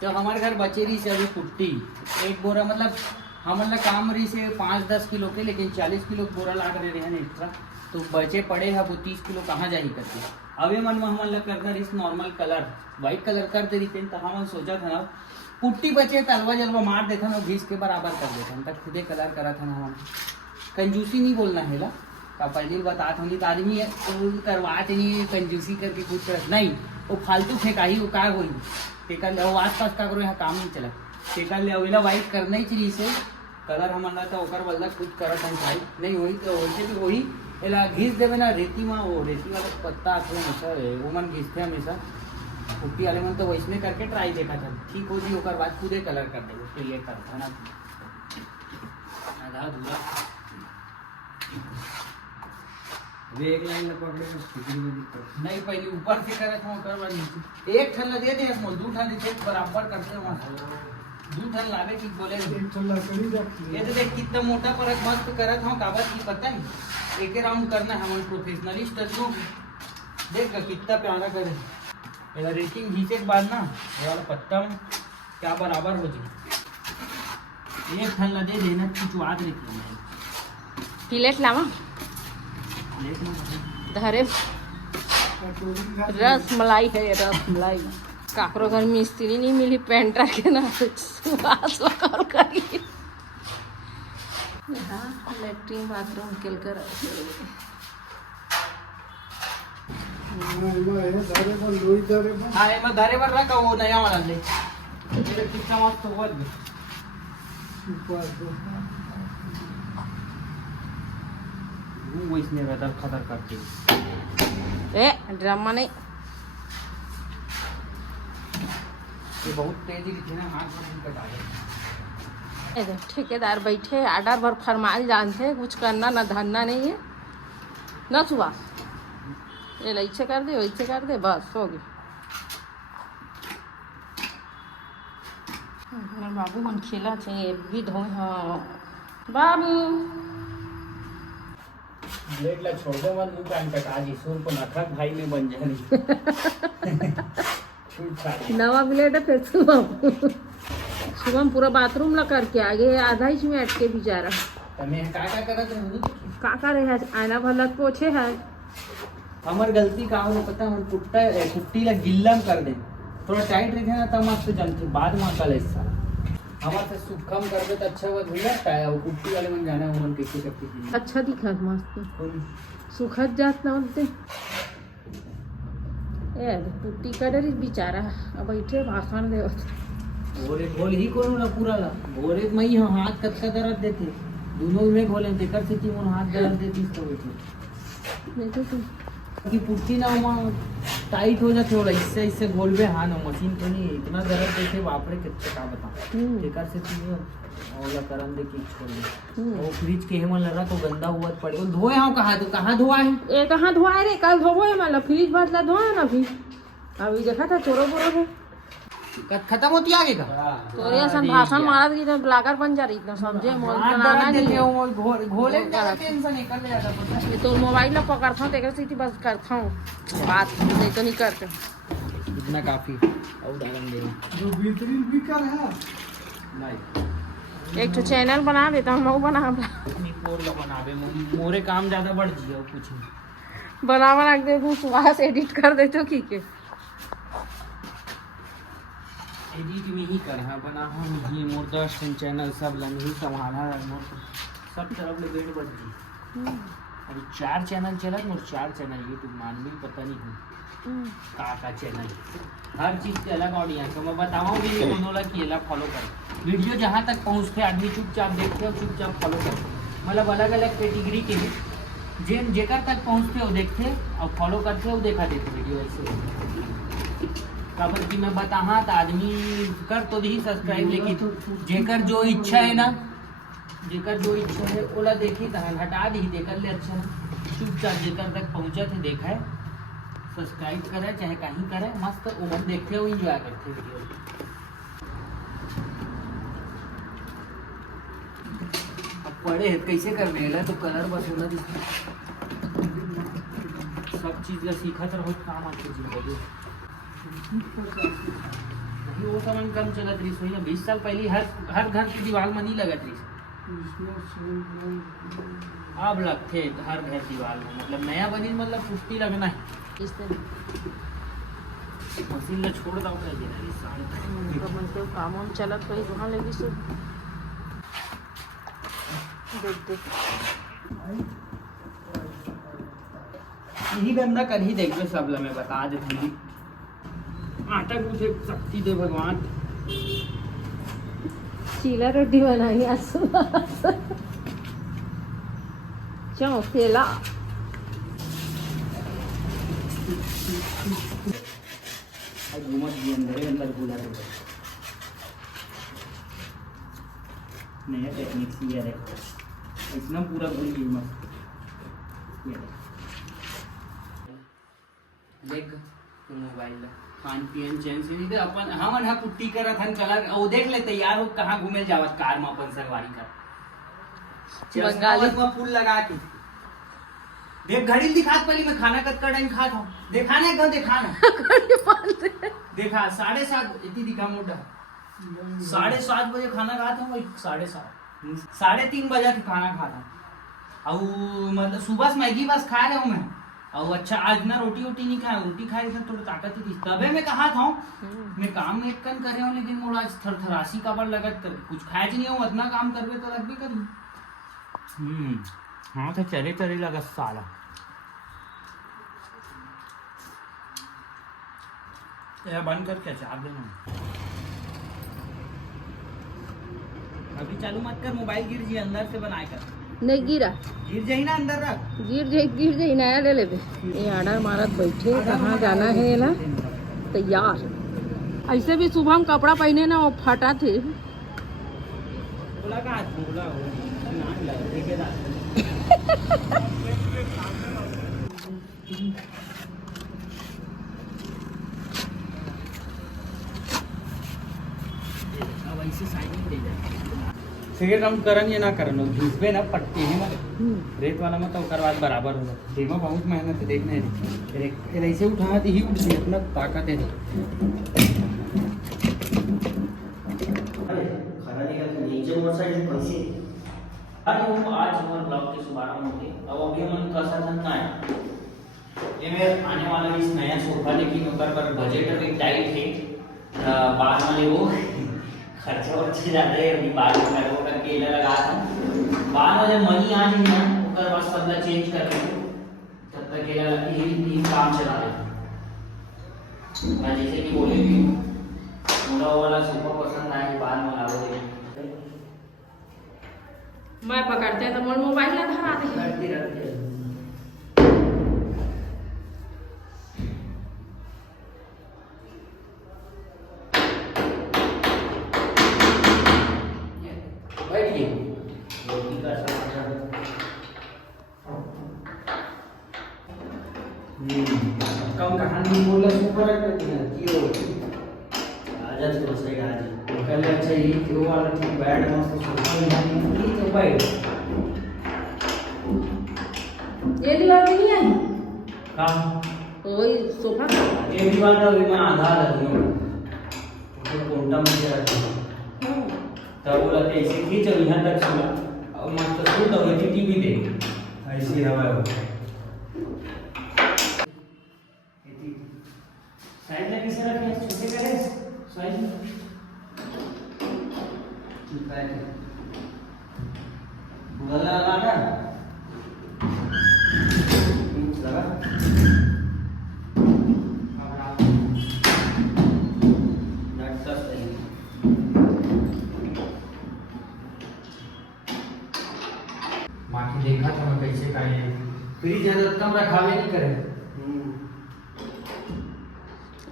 तो हमारे घर बचे रही से अभी पुट्टी एक बोरा मतलब हमारे काम रही से 5-10 किलो के, लेकिन 40 किलो बोरा लाग रहे हैं एक्स्ट्रा, तो बचे पड़े हैं वो 30 किलो कहाँ जाही करके। अभी मन में हम करना रही नॉर्मल कलर व्हाइट कलर कर दे रही, तो हम सोचा था ना पुट्टी बचे तलवा जलवा मार देता ना घीस के बराबर कर देता, तक खुदे कलर करा था ना। हम कंजूसी नहीं बोलना है ला का पहले बता था नहीं, तो आदमी करवाते नहीं कंजूसी करके कुछ नहीं, वो फालतू फेंकाही वो का होई टेका ले आस पास का करो यहाँ काम नहीं चला टेका ले अवेला वाइट करना ही चाहिए से कलर हमारा था ओकर बदला कुछ करत हम भाई नहीं वही तो वैसे भी वही एला घीस देवे ना रेती में, वो रेती वाला पत्ता आते हमेशा वो मन घीसते हमेशा पुट्टी वाले मन, तो वैसने करके ट्राई देखा था ठीक हो जी, ओकर बाद खुदे कलर कर देंगे तो ये करता ना आधा धुला एक लाइन में पकड़े में दिक्कत नहीं, पहले ऊपर से करे था ओकर बाद नीचे एक ठन दे दे मोल दू ठन दे बराबर करते वहां दू ठन लावे की बोले एक ठल्ला करी जाती ये तो देख कितना मोटा परत मस्त करत हूं काबत की पता है एक राउंड करना है हम प्रोफेशनलिस्ट लोग देख कितना प्यारा करे ये रेटिंग घीचे के बाद ना ये वाला पत्ता क्या बराबर हो जाए एक ठन दे देना कुछ आद रखी प्लेट लावा धरे रस मलाई है, रस मलाई काकरो घर मिस्त्री नहीं मिली पेंटर के ना सुहास लगा करी लेट्रिन बाथरूम केल कर हाँ ये मैं धारे पर रखा वो नया वाला ले मेरे कितना मस्त हुआ वो इसने वेदर खतर करते ए ड्रामा नहीं ये बहुत तेजी लिखी ना हाथ में कटा दे इधर ठेकेदार बैठे आर्डर भर फरमाइश जानते कुछ करना ना धरना नहीं है ना सुबह ये ऐसे कर दे वैसे कर दे बस हो गई। हमारे बाबू मन खेला चाहिए भी धोए हाँ बाबू ब्लेड ला छोड़ दो मत मुंह कान कटा जी सुर को नखरत भाई में बन जानी छूट छाट नवा ब्लेड है फिर सुबह पूरा बाथरूम ला करके आगे आधा ही में अटके बेचारा तमे का करत रहू का रहे आना भला पोछे है हमर गलती का हो पता हम पुट्टी ला गिल्लम कर दे थोड़ा टाइट रखे ना तब मस्त जमती बाद में कल ऐसा हमारे से सुखम कर दे तो अच्छा हुआ धुलता है वो पुट्टी वाले मन जाना वो मन कैसे करती थी अच्छा दिखा मस्त सुखत जात ना बोलते ए पुट्टी कर रही बेचारा अब बैठे भाषण दे भोरे घोल ही करो ना पूरा ला भोरे में ही हाथ कच्चा दर्द देते दोनों में घोले देकर से थी वो हाथ दर्द देती तो बैठे देखो तुम कि पुट्टी ना वहाँ टाइट हो जाते होला इससे इससे घोल में हाँ ना मशीन तो नहीं इतना दर्द देखे बापरे कितना का बता देकर से थी और करम दे की छोड़ दे वो फ्रिज के हेमन लगा तो गंदा हुआ पड़े वो धोए हाँ कहाँ धोआ है ए कहाँ धोआ रे कल धोबो मतलब फ्रिज बदला धोआ ना फिर अभी देखा था चोरो बोरो है खत्म होती आगे का तो ये सन भाषण मारा थी तो ब्लागर बन जा रही इतना समझे मोल बनाना नहीं घोले टेंशन निकल जाता पता ये तो मोबाइल में पकड़ता हूँ तेरे से बस करता हूँ बात नहीं तो नहीं करते इतना काफी और उदाहरण दे जो बेहतरीन भी कर है नहीं एक तो चैनल बना देता हूँ मैं बना बनावे मोरे काम ज्यादा बढ़ जियो कुछ बना दे सुबह से एडिट कर देते हो की के एडिट में ही कर हाँ बना हम ही मोर 10 चैनल सब लंग ही संभाला मोर सब तरफ ले बेड बढ़ गई अभी 4 चैनल चला मोर 4 चैनल यूट्यूब मान भी पता नहीं हूँ का चैनल हर चीज़ के अलग ऑडियंस है मैं बताऊँ भी दोनों ला कि अलग फॉलो कर वीडियो जहाँ तक पहुँचते आदमी चुपचाप देखते हो चुपचाप फॉलो कर मतलब अलग अलग कैटेगरी के जिन जेकर तक पहुँचते हो देखते और फॉलो करते हो देखा देते वीडियो ऐसे काबर की मैं बताहा तो आदमी कर तो ही सब्सक्राइब लेकिन जेकर जो इच्छा है ना जेकर जो इच्छा है ओला देखी तो हटा दी देकर ले अच्छा चुपचाप जेकर तक पहुँचा थे देखा है सब्सक्राइब करे चाहे कहीं करे मस्त वो देखते हो इंजॉय करते वीडियो अब पढ़े है कैसे करने लगा तो कलर बस होना सब चीज़ का सीखा तो बहुत काम आती जिंदगी अभी वो सामान कम चलत रही सोई ना 20 साल पहले हर घर की दीवार में नहीं लगत रही। अब लगते हर घर दीवार में, मतलब नया बनी मतलब पुट्टी लगना है। इस तरह मशीन ला छोड़ दो कर देना इस साल तो बनते काम वाम चलत कहीं वहाँ लगी सो देख देख यही गंदा कर ही देख लो सब ला मैं बता देती। आटा मुझे शक्ति दे भगवान। चीला रोटी बनाई आज सुबह चौथेला घूमत भी अंदर भूला दे। नया टेक्निक सी है इसमें पूरा भूल गई मस्त। देख मोबाइल खान पियन चैन से नहीं तो अपन हमन हा पुट्टी करत हन चला ओ देख ले तैयार हो कहाँ घूमे जावत कार में अपन सवारी कर बंगाली में फूल लगा के देख घड़ी दिखात पहले मैं खाना कत टाइम खात हूँ दिखाना एकदम दिखाना देखा 7:30 इतनी दिखा मोटा 7:30 बजे खाना खाता हूँ 7:30 3:30 बजे के खाना खाता और मतलब सुबह से मैगी बस खा रहा हूँ मैं। और अच्छा आज ना रोटी वोटी नहीं खाया, रोटी खाई तो थोड़ी ताकत ही थी तबे मैं कहा था मैं काम में एक कन कर रहा हूँ लेकिन मोड़ा आज थरथरासी का बड़ लगत कर कुछ खाए नहीं हूँ इतना काम करबे तो लगबे करी। हाँ तो चले लगा साला। यह बंद करके चाप देना अभी चालू मत कर मोबाइल गिर जी अंदर से बनाए कर नहीं गिरा गिर जाई ना अंदर रख गिर जाई नया ले लेबे। ये आडर मारत बैठे कहाँ जाना है ना तैयार। ऐसे भी सुबह हम कपड़ा पहने ना वो फटा थे बोला का बोला अब ऐसे साइड में दे जाए सिगरेट हम करन या ना करन घिसबे ना पट्टी है मतलब रेत वाला में तो ओकर बाद बराबर होगा। देमा बहुत मेहनत है देखने रे ऐसे उठा दी ही उठ दी अपना ताकत है खरा निकल के नीचे मोर साइड कैसे अरे वो आज हमारे ब्लॉग के शुभारंभ होते अब अभी हम कैसा धंधा है ये मेरे आने वाला इस नया सोफा लेकिन ऊपर पर बजट अभी टाइट है बाद वाले वो खर्चा वर्चा ज्यादा है अभी बाल में करके इला लगा था बाद में जब मनी आ जाए ना ऊपर बस सबला चेंज कर दे तब तक इला यही काम चला रहे मैं जैसे कि बोले भी मोड़ा वाला सोफा पसंद आए बाद में लाओ दे मैं पकड़ते तो मोर मोबाइल ना धरा दे करती रहती है कम कहानी बोला सुपर है कि हो आजा तो साइड आजा कल अच्छा ये जो वाला ठीक बैड मस्त सोफा में ये तो बैड ये दीवार में नहीं आई का वही सोफा ये दीवार का भी मैं आधा दूंगा तो कोंटा में से रखा तब बोला ऐसे खींच और यहाँ तक चला और मस्त सूट और ये टीवी दे ऐसी हवा है साइड में किसे रखे छोटे करे साइड में बैठ गला लगा लगा बाकी देखा था मैं कैसे का है फ्रिज जरूरत कम रखावे नहीं करे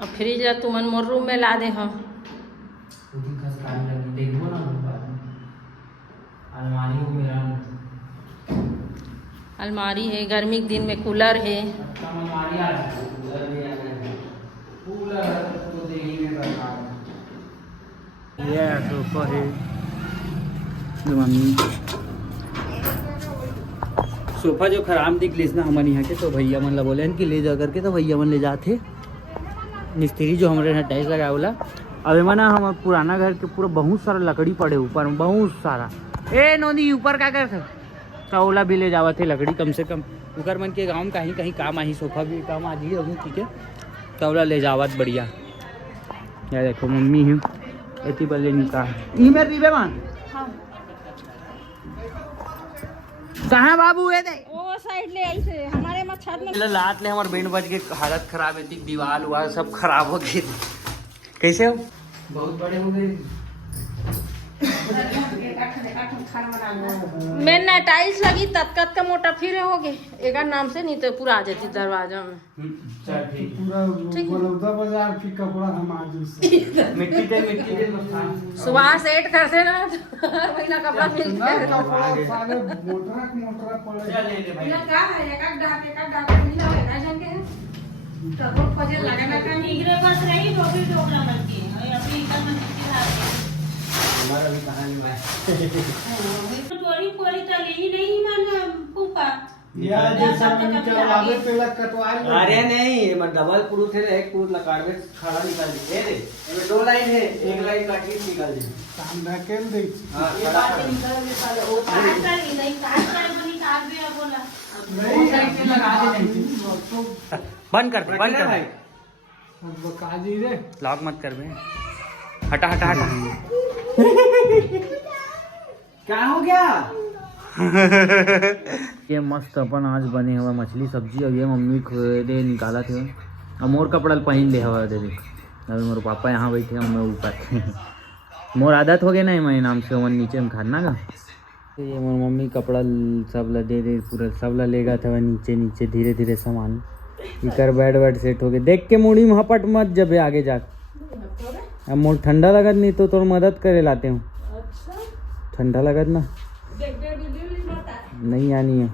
अब फ्रिज ला तुमन मोर रूम में ला दे हम उठी खसकाने लगी देखो ना बाद में अलमारी हो मेरा अलमारी है गर्मी के दिन में कूलर है अच्छा अलमारी आ कूलर भी आ गया कूलर तो दे ही में रखा ये सोफा है जो मम्मी सोफा जो खराब निकले ना हमारे यहाँ के तो भैया मन ला बोले कि ले जा करके तो भैया मन ले जाते मिस्त्री जो हमारे यहाँ टाइल्स लगा बोला अब माना हम पुराना घर के पूरा बहुत सारा लकड़ी पड़े ऊपर में, बहुत सारा। ए नोनी ऊपर क्या कर तौला भी ले जावा थे लकड़ी कम से कम उकर मन के गाँव में कहीं कहीं काम आई, सोफा भी काम आ जी होगी, ठीक है। तौला ले जावत बढ़िया। या देखो मम्मी है एती बल्ले निका ई में पीबे मान कहाँ बाबू है दे वो साइड ले आई से हमारे में छत में लात ले हमारे बहन बज के हालत खराब है, दीवार उवार सब खराब हो गई। कैसे हो? बहुत बड़े हो गए। मैं ना टाइल्स लगी तत्कत का मोटा फिर हो गए एक नाम से, नहीं तो पूरा आ जाती दरवाजा में। चल ठीक पूरा बलौदा बाजार की कपड़ा हम आज मिट्टी दे सुबह सेट करते ना हर महीना कपड़ा मिलता है। सारे मोटरा पड़े चल ले ले भाई। ये क्या है एक डाक मिला है ना जन के तो पजे लगाना का निगरे बस रही डोबी डोबला बनती है अभी इधर में मिट्टी डाल के हमारा भी कहानी में टोरी कोरी तो यही नहीं मन फूफा या जैसा मन के आगे पेला कटवाल अरे नहीं मैं डबल पुरुष है, एक पुरुष लकार में खड़ा निकाल दी रे इसमें 2 लाइन है, एक लाइन काट के निकाल दी। काम ढकेल दे हां ये बात निकाल दे साले वो काट कर नहीं काट कर बनी काट भी बोला वो साइड से लगा दे नहीं बंद कर दे बंद कर भाई। अब काजी रे लॉक मत कर बे, हटा हटा हटा। क्या हो गया? ये मस्त अपन आज बने हुआ मछली सब्जी और ये मम्मी दे निकाला थे और मोर कपड़ा पहन ले हवा दे देख। अभी मोर पापा यहाँ बैठे हैं मैं ऊपर मोर आदत हो गया ना मैं नाम से वो नीचे में खाना का ये मोर मम्मी कपड़ा सब ला दे पूरा सब ला लेगा था नीचे नीचे धीरे धीरे सामान इकर बेड वेड सेट हो गए। देख के मुड़ी में हपट मत जब आगे जा। अब मोर ठंडा लगत नहीं तो तोर मदद करे लाते हूँ। ठंडा लगत ना नहीं आनी है।